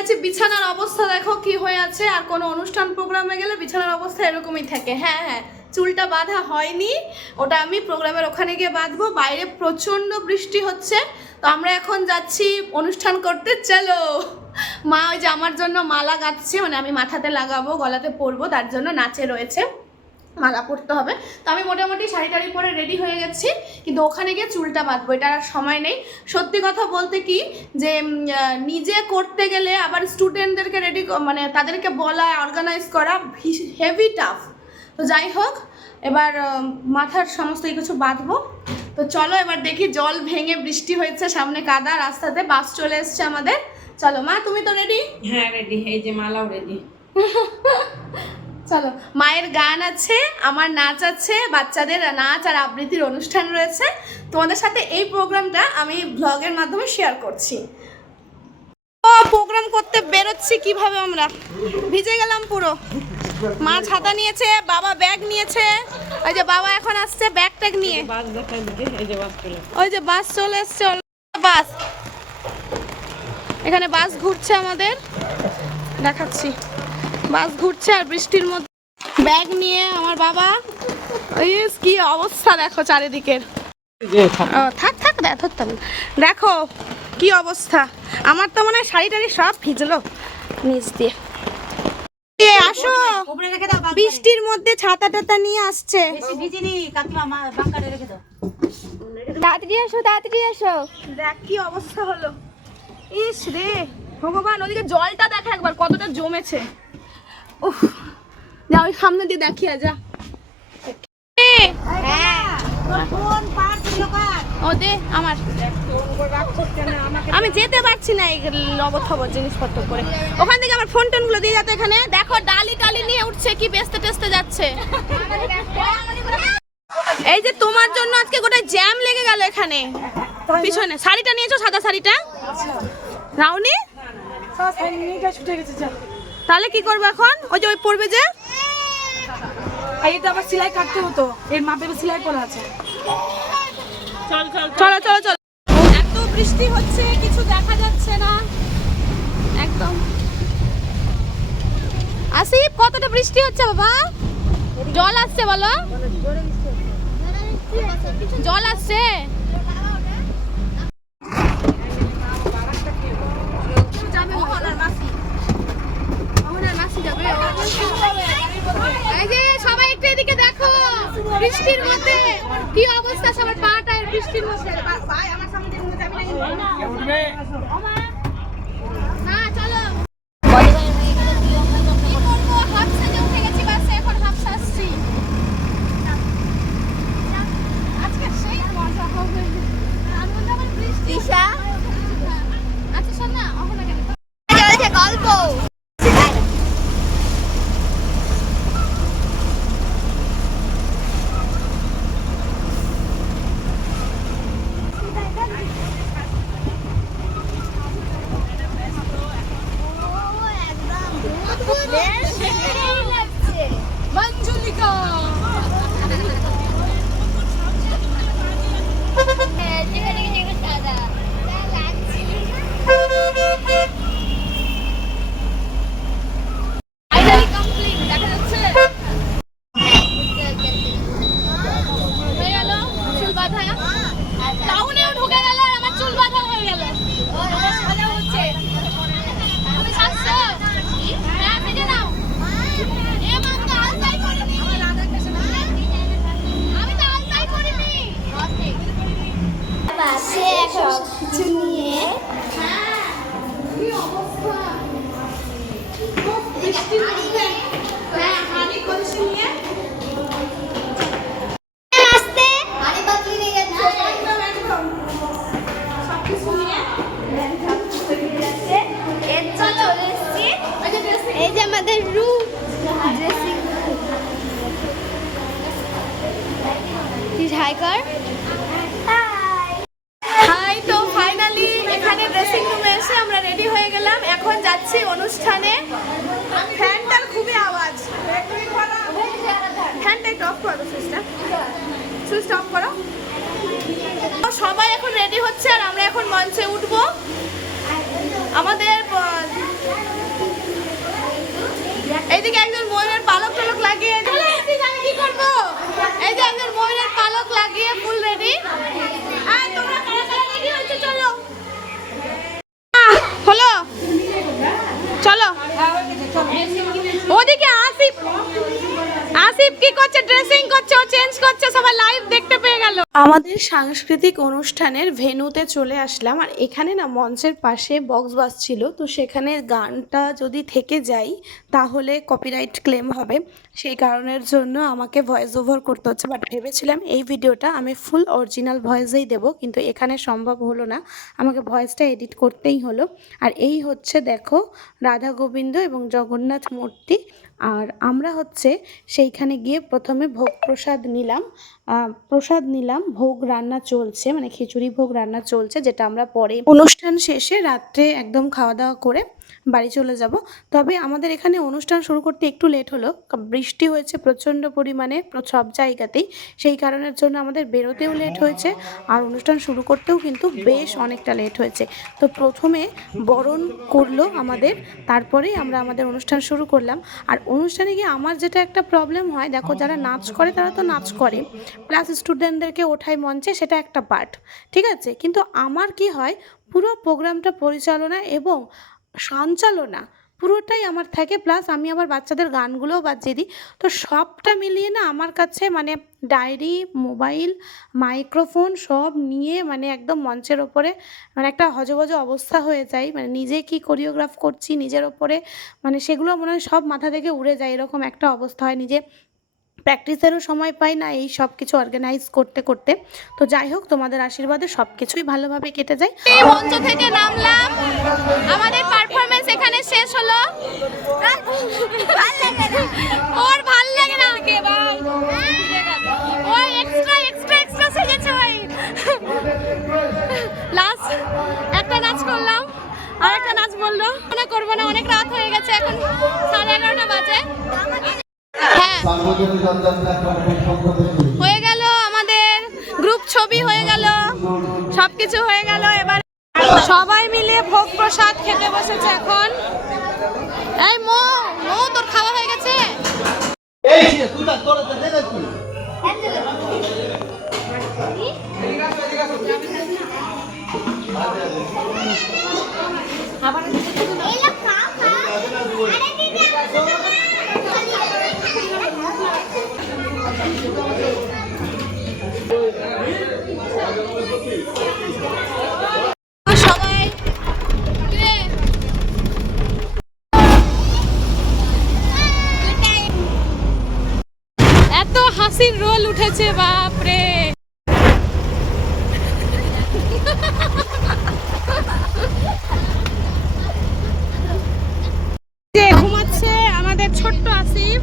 গেছি। বিছানার অবস্থা দেখো কি হয়ে আছে, আর কোনো অনুষ্ঠান প্রোগ্রামে গেলে বিছানার অবস্থা এরকমই থাকে। হ্যাঁ হ্যাঁ, চুলটা বাঁধা হয়নি, ওটা আমি প্রোগ্রামের ওখানে গিয়ে বাঁধবো। বাইরে প্রচণ্ড বৃষ্টি হচ্ছে, তো আমরা এখন যাচ্ছি অনুষ্ঠান করতে। চলো। মা ওই যে আমার জন্য মালা গাঁথছে, মানে আমি মাথাতে লাগাবো, গলাতে পরবো, তার জন্য নাচে রয়েছে, মালা পরতে হবে। তো আমি মোটামুটি শাড়ি টাড়ি পরে রেডি হয়ে গেছি, কিন্তু ওখানে গিয়ে চুলটা বাঁধবো, এটার আর সময় নেই। সত্যি কথা বলতে কি যে নিজে করতে গেলে আবার স্টুডেন্টদেরকে রেডি, মানে তাদেরকে বলা, অর্গানাইজ করা হেভি টাফ। তো যাই হোক, এবার মাথার সমস্ত কিছু বাঁধবো। তো চলো এবার দেখি। জল ভেঙে বৃষ্টি হয়েছে, সামনে কাদা, রাস্তাতে বাস চলে এসছে আমাদের। চলো মা, তুমি তো রেডি? হ্যাঁ রেডি, এই যে মালাও রেডি। চলো। মায়ের গান আছে, আমার নাচ আছে, বাচ্চাদের নাচ আর আবৃত্তির অনুষ্ঠান রয়েছে। তোমাদের সাথে এই প্রোগ্রামটা আমি ব্লগের মাধ্যমে শেয়ার করছি। ও প্রোগ্রাম করতে বেরোচ্ছি কিভাবে, আমরা ভিজে গেলাম পুরো। মা ছাতা নিয়েছে, বাবা ব্যাগ নিয়েছে। ওই যে বাবা এখন আসছে ব্যাগ ট্যাগ নিয়ে। বাস দেখাই দিকে, এই যে বাস চলে, ওই যে বাস চলে এসছে। বাস, এখানে বাস ঘুরছে আমাদের, দেখাচ্ছি। বাস ঘুরছে আর বৃষ্টির মধ্যে ব্যাগ নিয়ে আমার বাবা। ইস কি অবস্থা দেখো চারিদিকের। থাক থাক, ধরতাম। দেখো কি অবস্থা, আমার তো মনে হয় শাড়ি টাড়ি সব ভিজলো নিচ দিয়ে। আসো, বৃষ্টির মধ্যে ছাতা টাতা নিয়ে আসছে। তাড়াতাড়ি আসো, তাড়াতাড়ি আসো। দেখ কি অবস্থা হলো। ইস রে ভগবান, ওদিকে জলটা দেখা একবার কতটা জমেছে। উফ, যা ওই সামনে দিয়ে দেখিয়ে যা। ও দে আমার, আমি যেতে পারছি না এই লগদ খবর জিনিসপত্র করে। ওখান থেকে আমার ফোন টোন গুলো দিয়ে যাতে। এখানে দেখো ডালি টালি নিয়ে উঠছে, কি বেচতে টেস্তে যাচ্ছে। এই যে তোমার জন্য আজকে গোটা জ্যাম লেগে গেল এখানে পিছনে। শাড়িটা নিয়েছো, সাদা শাড়িটা রাউনি, তাহলে কি করবো এখন? ওই যে ওই পড়বে যে, এটা আবার সেলাই কাটতে হতো, এর মাপে সেলাই করা আছে। চলো চলো চলো। এত বৃষ্টি হচ্ছে, কিছু দেখা যাচ্ছে না একদম। আসিফ, কতটা বৃষ্টি হচ্ছে বাবা? জল আসছে বলো, জল আসছে। এই যে সবাই একটু এদিকে দেখো, বৃষ্টির মধ্যে কি অবস্থা সবার পাটা, বৃষ্টির মধ্যে। ভাই আমার সামনে দিয়ে যাবি না, চলো। কি করবো, হাফসা যে উঠে গেছি বাসে, এখন হাফসা আসছি। আজকে সেই মজা হবে। বৃষ্টি আচ্ছা শোন না, ওখানে গেলে গল্প মঞ্জুলিকা। কিছু নিয়ে বৃষ্টির মধ্যে হানি কলসি নিয়ে আসতে আরে বাকি নিয়ে গেছে সবকিছু নিয়ে চলে এসেছি। এই যে আমাদের রুম, ড্রেসিং হাই কর। হাই। তো ফাইনালি এখানে ড্রেসিং রুমে এসে আমরা রেডি হয়ে গেলাম, এখন যাচ্ছি অনুষ্ঠানে। ফ্যানটার খুবই আওয়াজ, ফ্যানটা একটু অফ করো, সুইচটা অফ করো। সবাই এখন রেডি হচ্ছে আর আমরা এখন মঞ্চে উঠবো। আমাদের লাগিয়ে আমি কি করবো? এই যে একজন মহিলার পালক লাগিয়ে ফুল রেডি। তোমরা কারা কারা রেডি হয়েছে চলো। হলো চলো। ওদিকে আসিফ আসিফ কি করছে? ড্রেসিং করছে, ও চেঞ্জ করছে, সবাই লাইভ দেখতে পেয়ে গেল। আমাদের সাংস্কৃতিক অনুষ্ঠানের ভেন্যুতে চলে আসলাম, আর এখানে না মঞ্চের পাশে বক্স বাজছিল, তো সেখানে গানটা যদি থেকে যাই তাহলে কপিরাইট ক্লেম হবে, সেই কারণের জন্য আমাকে ভয়েস ওভার করতে হচ্ছে। বাট ভেবেছিলাম এই ভিডিওটা আমি ফুল অরিজিনাল ভয়েসেই দেবো, কিন্তু এখানে সম্ভব হলো না, আমাকে ভয়েসটা এডিট করতেই হলো। আর এই হচ্ছে দেখো রাধা গোবিন্দ এবং জগন্নাথ মূর্তি। আর আমরা হচ্ছে সেইখানে গিয়ে প্রথমে ভোগ প্রসাদ নিলাম, ভোগ রান্না চলছে, মানে খিচুড়ি ভোগ রান্না চলছে, যেটা আমরা পরে অনুষ্ঠান শেষে রাত্রে একদম খাওয়া দাওয়া করে বাড়ি চলে যাব। তবে আমাদের এখানে অনুষ্ঠান শুরু করতে একটু লেট হলো, বৃষ্টি হয়েছে প্রচণ্ড পরিমাণে সব জায়গাতেই, সেই কারণের জন্য আমাদের বেরোতেও লেট হয়েছে, আর অনুষ্ঠান শুরু করতেও কিন্তু বেশ অনেকটা লেট হয়েছে। তো প্রথমে বরণ করলো আমাদের, তারপরেই আমরা আমাদের অনুষ্ঠান শুরু করলাম। আর অনুষ্ঠানে গিয়ে আমার যেটা একটা প্রবলেম হয়, দেখো যারা নাচ করে তারা তো নাচ করে, প্লাস স্টুডেন্টদেরকে ওঠায় মঞ্চে, সেটা একটা পার্ট, ঠিক আছে, কিন্তু আমার কি হয়, পুরো প্রোগ্রামটা পরিচালনা এবং সঞ্চালনা পুরোটাই আমার থাকে, প্লাস আমি আবার বাচ্চাদের গানগুলোও বাজিয়ে দিই। তো সবটা মিলিয়ে না আমার কাছে মানে ডায়েরি, মোবাইল, মাইক্রোফোন সব নিয়ে মানে একদম মঞ্চের ওপরে মানে একটা হজবজ অবস্থা হয়ে যায়, মানে নিজে কি কোরিওগ্রাফ করছি নিজের ওপরে, মানে সেগুলো মনে হয় সব মাথা থেকে উড়ে যায়, এরকম একটা অবস্থা হয়, নিজে প্র্যাকটিসেরও সময় পাই না এই সব কিছু অর্গানাইজ করতে করতে। তো যাই হোক, তোমাদের আশীর্বাদে সব কিছুই ভালোভাবে কেটে যায়। এই মঞ্চ থেকে নামলাম, আমাদের পারফরমেন্স এখানে শেষ হলো। ওর ভাল লাগে না, ওই এক্সট্রা সেজেছে, ওই লাস্ট একটা নাচ করলাম, আর একটা নাচ বললো না করবো না, অনেক রাত হয়ে গেছে, এখন 11:30 বাজে। হয়ে গেল আমাদের গ্রুপ ছবি, হয়ে গেল সবকিছু হয়ে গেল। এবার সবাই মিলে ভোগ প্রসাদ খেতে বসেছে। এখন এই মো তোর খাওয়া হয়ে গেছে? সবাই এত হাসির রোল উঠেছে, বাপরে। ঘুমাচ্ছে আমাদের ছোট্ট আসিফ,